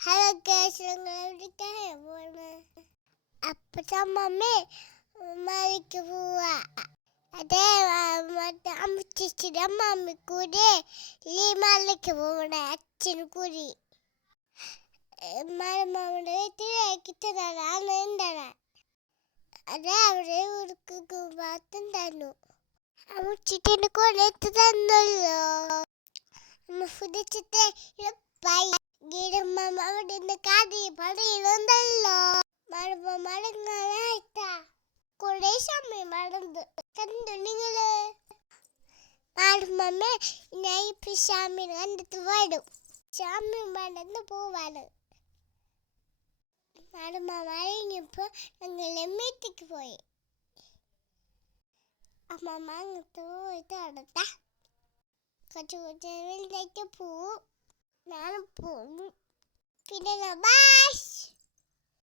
Hello guys, ഞങ്ങൾ എവിടേക്കാണ് പോകുന്നത്? അപ്പത്തെ മമ്മി മലയ്ക്ക് പോവാ. അതേ മറ്റേ അമ്മച്ചിയുടെ മമ്മി കൂടി ഈ മലയ്ക്ക് പോകണേ, അച്ഛനും കൂടി. മമ്മയുടെ വീട്ടിലേക്ക് ചെന്നാലാണ് ഉണ്ടാകാൻ. അതേ അവിടെ ഉടുക്കുണ്ടായിരുന്നു. അമ്മച്ചിട്ട് കൂടെ എത്തി തന്നല്ലോ. അമ്മ ഫുഡിച്ചിട്ട് ഗീരമ്മ അവിടെ നിന്ന് കാതി പറയുന്നുണ്ടല്ലോ. മടങ്ങാനായിട്ടാ കുറെ സമയം മടന്ന് കണ്ടു നിങ്ങള്. മാറുമ്മ ഞാൻ ഇപ്പൊ ഷാമിന് കണ്ടിട്ട് വരും. ഷാമി മടന്ന് പോവാണ്. മാറുമ്മ മടങ്ങിയപ്പോ ഞങ്ങളെ വീട്ടിക്ക് പോയി. അമ്മമ്മ അങ്ങോട്ട് പോയിട്ട് അടുത്ത കുറച്ച് വലുതായിട്ട് പോവും. ഞാൻ പോവും. പിന്നെ ബൈ.